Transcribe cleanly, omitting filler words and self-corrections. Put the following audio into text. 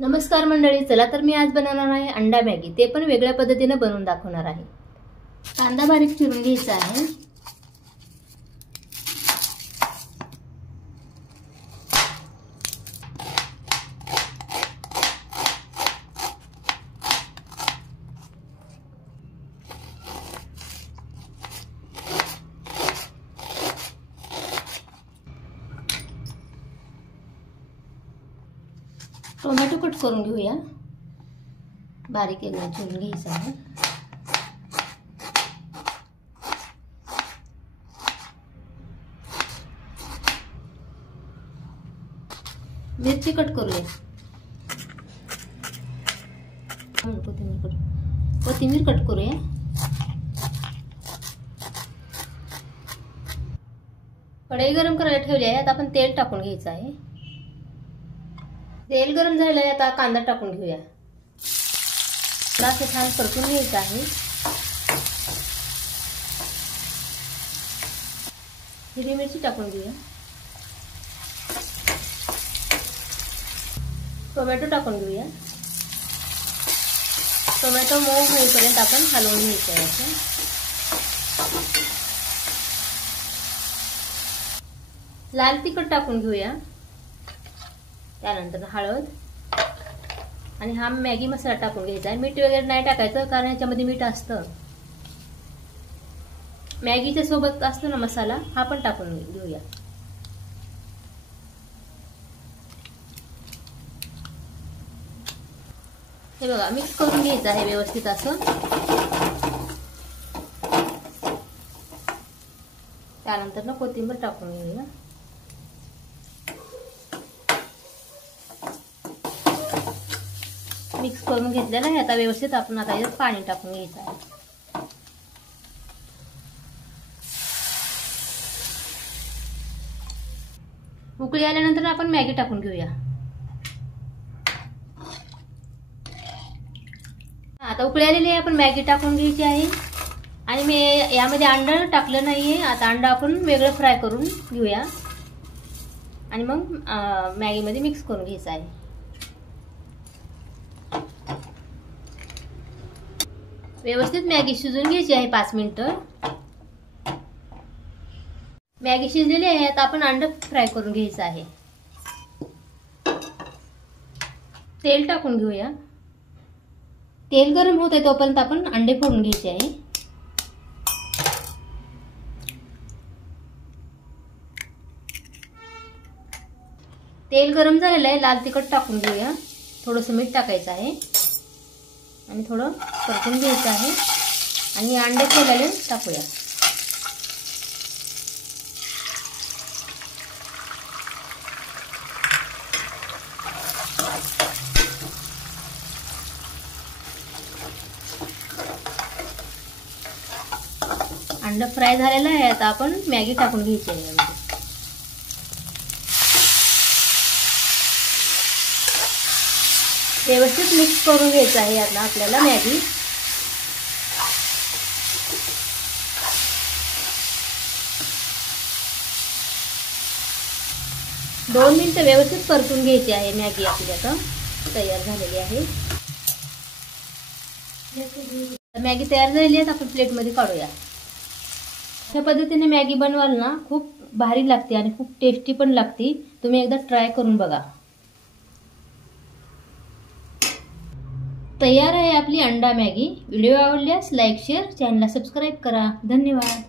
नमस्कार मंडळी, चला तर मी आज बनवणार आहे अंडा मॅगी, ते पण वेगळ्या पद्धतीने बनवून दाखवणार आहे। कांदा बारीक चिरून घ्यायचा आहे। टोमॅटो कट करून घेऊया, बारीक एकदम चिरून घ्यायचा आहे। मिरची कट करूया, कोथिंबीर कट करूया। कढई गरम करायला ठेवली आहे, आता आपण तेल टाकून घ्यायचं आहे। तेल गरम झालेलं आहे, आता कांदा टाकून घेऊया। असं छान परतून घ्यायचं आहे। हिरवी मिरची टाकून घेऊया। टोमॅटो टाकून घेऊया। टोमॅटो मऊ होईपर्यंत आपण हलवून घ्यायचं आहे। लाल तिखट टाकून घेऊया, त्यानंतर हळद आणि हा मॅगी मसाला टाकून घ्यायचा आहे। मीठ वगैरे नाही टाकायचं, कारण याच्यामध्ये मीठ असतं। मॅगीच्या सोबत असतो ना मसाला, हा पण टाकून घेऊया। हे बघा, मिक्स करून घ्यायचं आहे व्यवस्थित असं। त्यानंतर ना कोथिंबीर टाकून घेऊया। मिक्स करून घेतलेलं आहे, आता व्यवस्थित आपण आता यात पाणी टाकून घ्यायचं आहे। उकळी आल्यानंतर आपण मॅगी टाकून घेऊया। आता उकळी आलेली आहे, आपण मॅगी टाकून घ्यायची आहे। आणि मी यामध्ये अंडा टाकलं नाहीये, आता अंडा आपण वेगळं फ्राय करून घेऊया आणि मग मॅगी मध्ये मिक्स करून घ्यायचं आहे। व्यवस्थित मॅगी शिजवून घ्यायची आहे 5 मिनिटं। मॅगी शिजलेली आहे, आता आपण अंडा फ्राय करून घ्यायचं आहे। तेल टाकून घेऊया। तेल गरम होत आहे तोपर्यंत आपण अंडे फोडून घ्यायचे आहे। तेल गरम झालेलं आहे, लाल तिखट टाकून घेऊया। थोडंसं मीठ टाकायचं आहे आणि थोडं परतून घ्यायचं आहे आणि अंडे फोडलेले टाकूया। अंडा फ्राय झालेला आहे, आता आपण मॅगी टाकून घ्यायची आहे यामध्ये। व्यवस्थित मिक्स करून घ्यायचं आहे आता आपल्याला मॅगी। दोन मिनिटं व्यवस्थित परतून घ्यायची आहे मॅगी। आपली आता तयार झालेली आहे। मॅगी तयार झालेली आहे, आपण प्लेट मध्ये काढूया। अशा पद्धतीने मॅगी बनवाल ना, खूप भारी लागते आणि खूप टेस्टी पण लागते। तुम्ही एकदा ट्राय करून बघा। तयार आहे आपली अंडा मॅगी। व्हिडिओ आवडल्यास लाईक, शेअर, चॅनलला सबस्क्राईब करा। धन्यवाद।